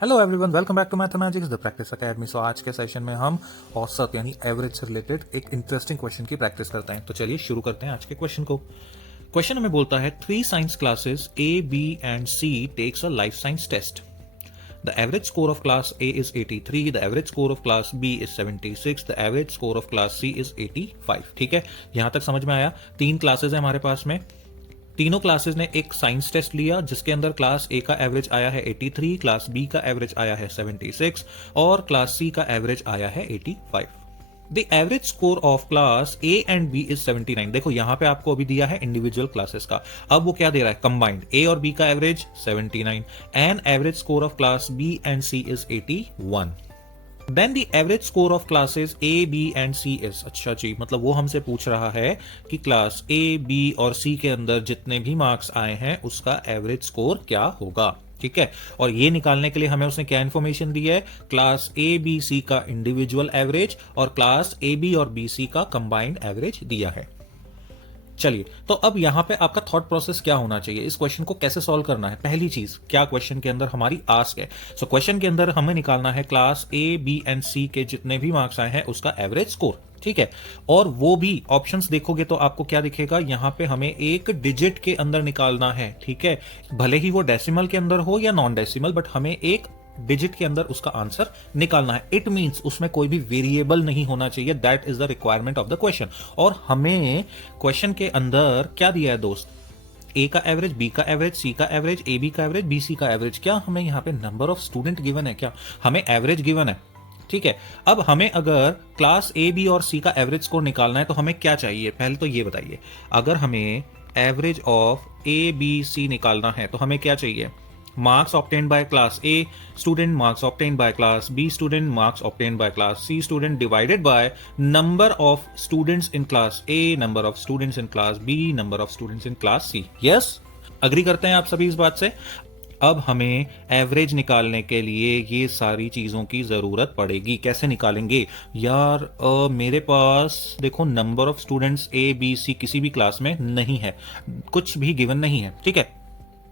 Hello everyone, welcome back to mathematics the practice academy. So आज के session में हम औसत यानी एवरेज से रिलेटेड एक इंटरेस्टिंग क्वेश्चन की प्रैक्टिस करते हैं। तो चलिए शुरू करते हैं आज के क्वेश्चन को। क्वेश्चन हमें बोलता है 3 science classes A, B and C takes a life science test. The average score of class A is 83, the average score of class B is 76, the average score of class C is 85। ठीक है, यहां तक समझ में आया। 3 classes है हमारे पास में, तीनों क्लासेस ने एक साइंस टेस्ट लिया जिसके अंदर क्लास ए का एवरेज आया है 83, क्लास बी का एवरेज आया है 76 और क्लास सी का एवरेज आया है 85। The average score of class A and B is 79। देखो यहां पे आपको अभी दिया है इंडिविजुअल क्लासेस का, अब वो क्या दे रहा है, कंबाइंड ए और बी का average 79 and average score of class B and C is 81। Then the average score of classes A B and C is. अच्छा जी, मतलब वो हमसे पूछ रहा है कि क्लास ए बी और सी के अंदर जितने भी मार्क्स आए हैं उसका एवरेज स्कोर क्या होगा। ठीक है, और ये निकालने के लिए हमें उसने क्या इन्फॉर्मेशन दी है, क्लास ए बी सी का इंडिविजुअल एवरेज और क्लास ए बी और बी सी का कंबाइंड एवरेज दिया है। चलिए, तो अब यहां पे आपका थॉट प्रोसेस क्या होना चाहिए, इस क्वेश्चन को कैसे सॉल्व करना है। पहली चीज, क्या क्वेश्चन के अंदर हमारी आस्क है। सो क्वेश्चन के अंदर हमें निकालना है क्लास ए बी एंड सी के जितने भी मार्क्स आए हैं उसका एवरेज स्कोर। ठीक है, और वो भी ऑप्शंस देखोगे तो आपको क्या दिखेगा, यहां पे हमें एक डिजिट के अंदर निकालना है। ठीक है, भले ही वो डेसिमल के अंदर हो या नॉन डेसिमल, बट हमें एक डिजिट के अंदर उसका आंसर निकालना है। इट मींस उसमें कोई भी वेरिएबल नहीं होना चाहिए। That is the requirement of the question. और हमें क्वेश्चन के अंदर क्या दिया है दोस्त, ए का एवरेज, बी का एवरेज, सी का एवरेज, ए बी का एवरेज, बी सी का एवरेज। क्या हमें यहाँ पे नंबर ऑफ स्टूडेंट गिवन है, क्या हमें एवरेज गिवन है। ठीक है, अब हमें अगर क्लास ए बी और सी का एवरेज स्कोर निकालना है तो हमें क्या चाहिए, पहले तो ये बताइए। अगर हमें average of A B C निकालना है तो हमें क्या चाहिए, marks obtained by class A student, marks obtained by class B student, marks obtained by class C student divided by number of students in class A, number of students in class B, number of students in class C। yes, agree करते हैं आप सभी इस बात से। अब हमें average निकालने के लिए ये सारी चीजों की जरूरत पड़ेगी। कैसे निकालेंगे यार, मेरे पास देखो number of students A B C किसी भी क्लास में नहीं है, कुछ भी गिवन नहीं है। ठीक है,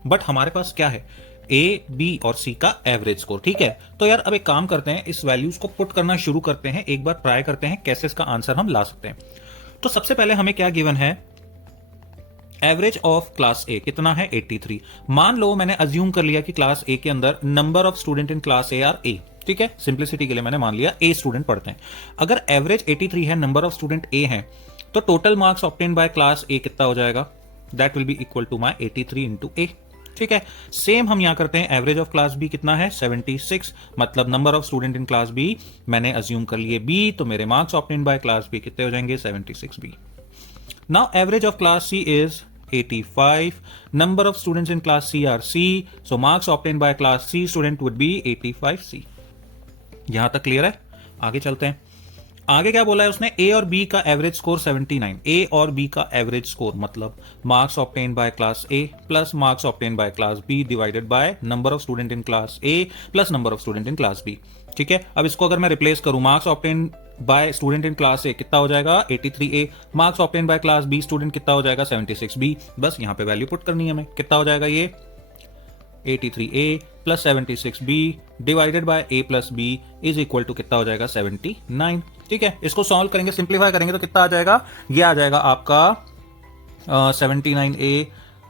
बट हमारे पास क्या है, ए बी और सी का एवरेज स्कोर। ठीक है, तो यार अब एक काम करते हैं, इस वैल्यूज को पुट करना शुरू करते हैं, एक बार ट्राई करते हैं कैसे इसका आंसर हम ला सकते हैं। तो सबसे पहले हमें क्या गिवन है, एवरेज ऑफ क्लास ए कितना है 83। मान लो मैंने अज्यूम कर लिया कि क्लास ए के अंदर number of student in class A are A. ठीक है, सिंप्लिसिटी के लिए मैंने मान लिया ए स्टूडेंट पढ़ते हैं। अगर एवरेज 83 है, नंबर ऑफ स्टूडेंट ए है, तो total marks obtain by class A कितना हो जाएगा, that will be equal to my 83 into A. ठीक है, सेम हम यहां करते हैं, एवरेज ऑफ क्लास बी कितना है 76, मतलब number of student in class B मैंने अज्यूम कर लिए बी, तो मेरे marks obtain by class B कितने हो जाएंगे 76 B. Now average of class C is 85, number of students in class C are C, so marks obtained by class C student would be 85C। यहां तक clear है, आगे चलते हैं। आगे क्या बोला है उसने, ए और बी का एवरेज स्कोर 79। ए और बी का एवरेज स्कोर मतलब marks obtain by class A plus marks obtain by class B divided by number of student in class A plus number of student in class B. ठीक है, अब इसको अगर मैं replace करूं, marks obtain by student in class A कितना हो जाएगा 83A, marks obtain by class B student कितना हो जाएगा 76B। बस यहां पे वैल्यू पुट करनी है हमें, कितना हो जाएगा ये 83A plus 76B divided by A plus B is equal to कितना हो जाएगा 79। ठीक है, इसको सॉल्व करेंगे, सिंप्लीफाई करेंगे तो कितना आ जाएगा, ये आ जाएगा आपका 79A,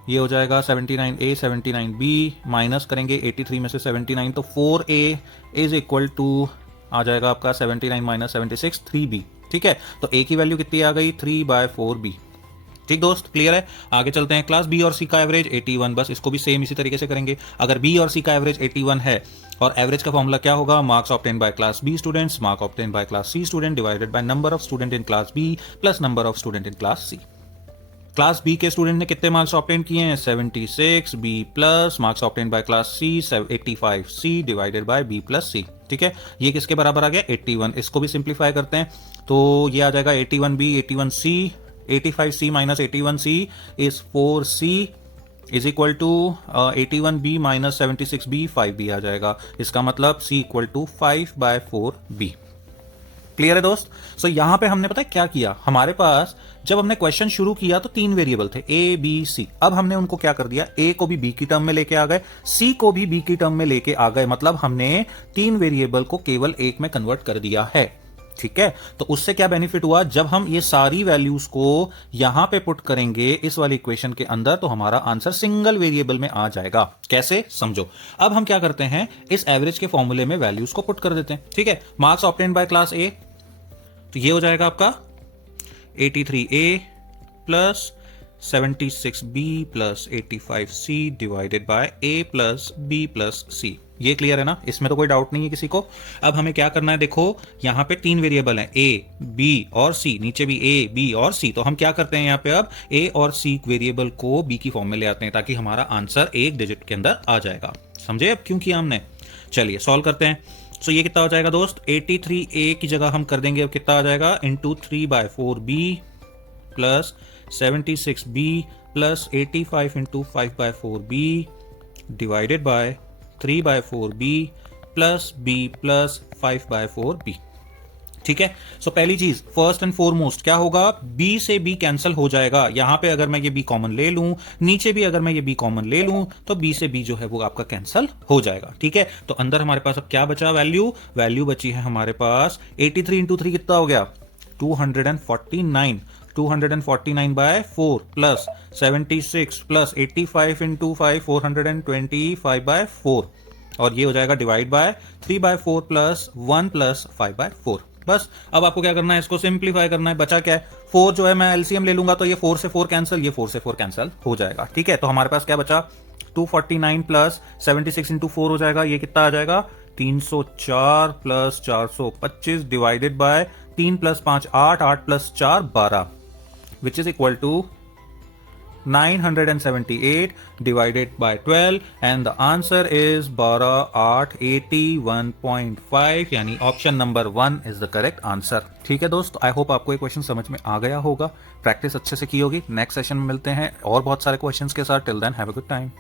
ये हो जाएगा 79A 79B, माइनस करेंगे 83 में से 79 तो 4A इज इक्वल टू आ जाएगा आपका 79 माइनस 76 3B। ठीक है, तो A की वैल्यू कितनी आ गई 3/4B। ठीक दोस्त, क्लियर है, आगे चलते हैं। क्लास बी और सी का एवरेज 81, बस इसको भी सेम इसी तरीके से करेंगे। अगर बी और सी का एवरेज 81 है और एवरेज का फॉर्मूला क्या होगा, marks obtain by class B students, marks obtain by class C student divided by number of student in class B plus number of student in class C. Class B के student ने कितने marks obtain किए हैं 76, B plus marks obtain by class C 85, C divided by B plus C. ठीक है, ये किसके बराबर आ गया 81। इसको भी सिंप्लीफाई करते हैं तो ये आ जाएगा 81B 81C, 85C minus 81C is 4C is equal to 81B minus 76B 5B आ जाएगा। इसका मतलब C equal to 5/4B। Clear है दोस्त? सो यहां पे हमने पता है क्या किया, हमारे पास जब हमने क्वेश्चन शुरू किया तो 3 वेरिएबल थे ए बी सी। अब हमने उनको क्या कर दिया, ए को भी बी की टर्म में लेके आ गए, सी को भी बी की टर्म में लेके आ गए, मतलब हमने 3 वेरिएबल को केवल एक में कन्वर्ट कर दिया है। ठीक है, तो उससे क्या बेनिफिट हुआ, जब हम ये सारी वैल्यूज को यहां पे पुट करेंगे इस वाली इक्वेशन के अंदर, तो हमारा आंसर सिंगल वेरिएबल में आ जाएगा। कैसे, समझो। अब हम क्या करते हैं, इस एवरेज के फॉर्मूले में वैल्यूज को पुट कर देते हैं। ठीक है, मार्क्स ऑब्टेन्ड बाय क्लास ए, तो ये हो जाएगा आपका 83A plus 76B plus 85C divided by A plus B plus C। ये क्लियर है ना, इसमें तो कोई डाउट नहीं है किसी को। अब हमें क्या करना है, देखो यहां पे 3 वेरिएबल हैं A, B और C, नीचे भी A, B और C। तो हम क्या करते हैं, यहां पे अब A और C वेरिएबल को B की फॉर्म में ले आते हैं, ताकि हमारा आंसर एक डिजिट के अंदर आ जाएगा। समझे अब क्यों किया हमने? चलिए सॉल्व करते हैं। सो ये कितना हो जाएगा दोस्त, 83A की जगह हम कर देंगे अब कितना आ जाएगा, into 3/4B plus 76B plus 85 into 5/4B divided by 3/4B plus B plus 5/4B। ठीक है, सो पहली चीज फर्स्ट एंड फॉरमोस्ट क्या होगा, B से B कैंसिल हो जाएगा। यहां पे अगर मैं ये B कॉमन ले लूं, नीचे भी अगर मैं ये B कॉमन ले लूं, तो B से B जो है वो आपका कैंसिल हो जाएगा। ठीक है, तो अंदर हमारे पास अब क्या बचा, वैल्यू बची है हमारे पास 83 इंटू 3 कितना हो गया, 249, 249/4 प्लस 76 प्लस 85 इंटू 5 425/4, और ये हो जाएगा डिवाइड बाय 3/4 प्लस 1 प्लस 5/4। बस अब आपको क्या करना है, इसको सिंप्लीफाई करना है। बचा क्या है, 4 जो है मैं एलसीएम ले लूंगा, तो ये 4 से 4 कैंसिल, ये 4 से 4 कैंसिल हो जाएगा। ठीक है, तो हमारे पास क्या बचा, 249 प्लस 76 इंटू 4 हो जाएगा, ये कितना आ जाएगा, 304 plus 425 divided by 3 plus 5 8, 8 plus 4 12, which is equal to 978 divided by 12, and the answer is 81.5, यानी option number 1 is the correct answer। ठीक है दोस्त, आई होप आपको ये क्वेश्चन समझ में आ गया होगा, प्रैक्टिस अच्छे से की होगी। नेक्स्ट सेशन में मिलते हैं और बहुत सारे क्वेश्चंस के साथ। Till then have a good time.